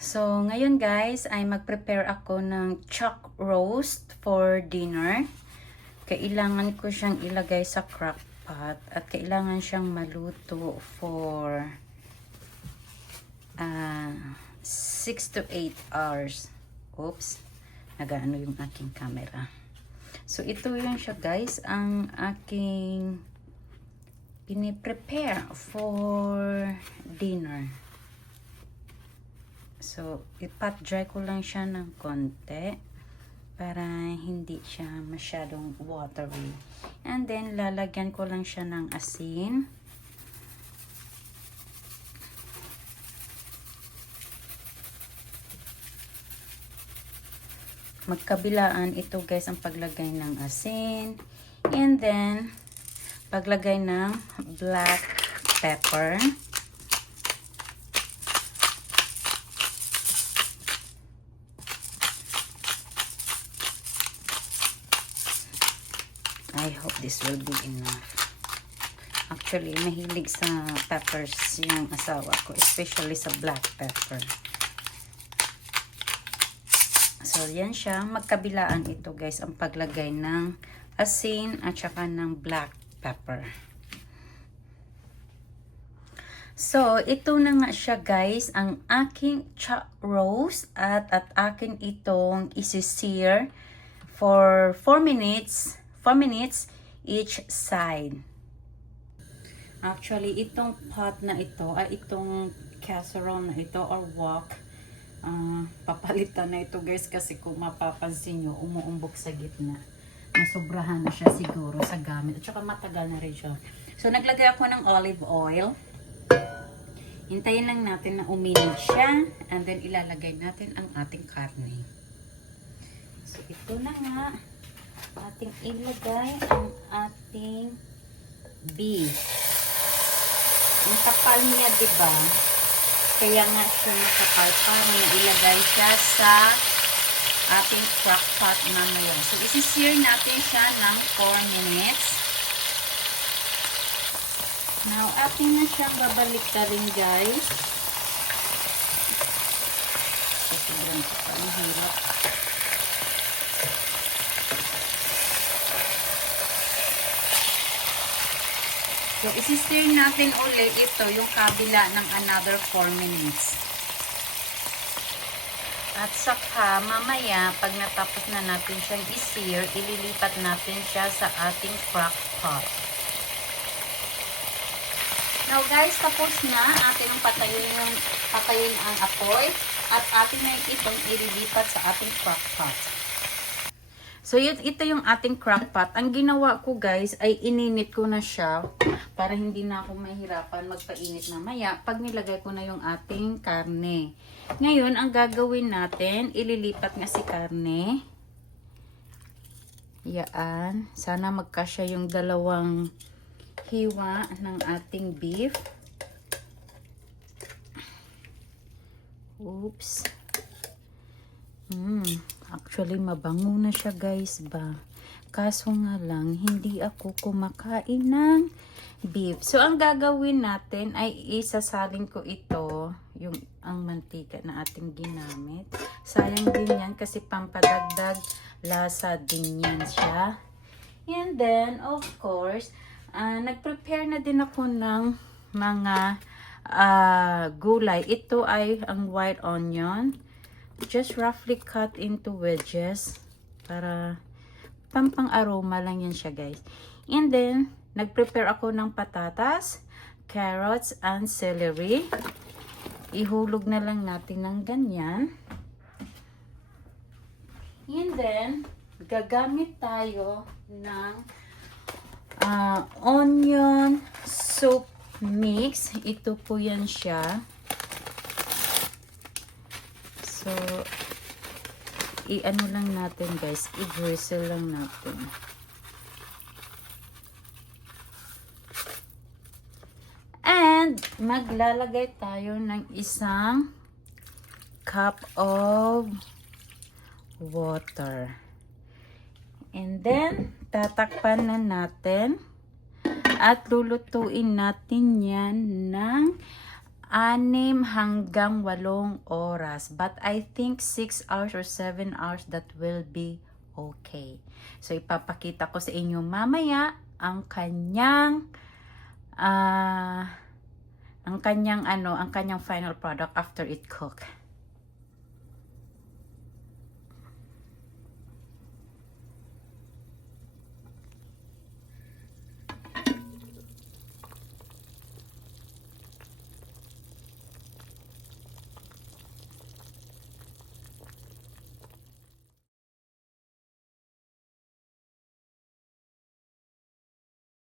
So, ngayon guys, ay mag-prepare ako ng chuck roast for dinner. Kailangan ko siyang ilagay sa crock pot at kailangan siyang maluto for 6 to 8 hours. Oops, nagaano yung aking camera. So, ito yun siya guys, ang aking piniprepare for dinner. So, ipat dry ko lang siya ng konti para hindi siya masyadong watery. And then, lalagyan ko lang siya ng asin. Magkabilaan ito guys ang paglagay ng asin. And then, paglagay ng black pepper. I hope this will be enough. Actually, mahilig sa peppers yung asawa ko, especially sa black pepper. So, yan siya. Magkabilaan ito guys, ang paglagay ng asin at saka ng black pepper. So, ito na nga siya guys, ang aking chuck roast at akin itong isi-sear for 4 minutes each side. Actually, itong pot na ito, itong casserole na ito or wok, papalitan na ito guys kasi kung mapapansin nyo, umuumbok sa gitna. Nasobrahan na siya siguro sa gamit. At saka matagal na rin siya. So, naglagay ako ng olive oil. Hintayin lang natin na uminit siya. And then, ilalagay natin ang ating karne. So, ito na nga. Ating ilagay ang ating beef. Ang kapal niya, diba? Kaya nga siya nakapal para ilagay siya sa ating crock pot mamaya. So, isi-sear natin siya ng 4 minutes. Now, atin na siyang babalik ka rin, guys. Kasi ganito pa, ang hirap. So, isi-stir natin ulit ito, yung kabila ng another 4 minutes. At saka, mamaya, pag natapos na natin siyang i-sear, ililipat natin siya sa ating crock pot. Now guys, tapos na. Atin ang patayin ang apoy. At atin na itong ililipat sa ating crock pot. So, ito yung ating crock pot. Ang ginawa ko guys, ay ininit ko na siya para hindi na ako mahirapan magpainit mamaya pag nilagay ko na yung ating karne. Ngayon, ang gagawin natin, ililipat nga si karne. Yan. Sana magkasya yung dalawang hiwa ng ating beef. Oops. Actually, mabango na siya guys ba. Kaso nga lang, hindi ako kumakain ng beef. So, ang gagawin natin ay isasalin ko ito, ang mantika na ating ginamit. Sayang din yan kasi pampadagdag lasa din yan siya. And then, of course, nag-prepare na din ako ng mga gulay. Ito ay ang white onion. Just roughly cut into wedges para pampang aroma lang yan siya guys. And then, nag-prepare ako ng patatas, carrots, and celery. Ihulog na lang natin ng ganyan. And then, gagamit tayo ng onion soup mix. Ito po yan siya. So, i-ano lang natin guys, i-drizzle lang natin. And, maglalagay tayo ng isang cup of water. And then, tatakpan na natin at lulutuin natin yan ng 6 hanggang 8 oras. But I think 6 hours or 7 hours, that will be okay. So, ipapakita ko sa inyo mamaya ang kanyang ang kanyang final product after it cook.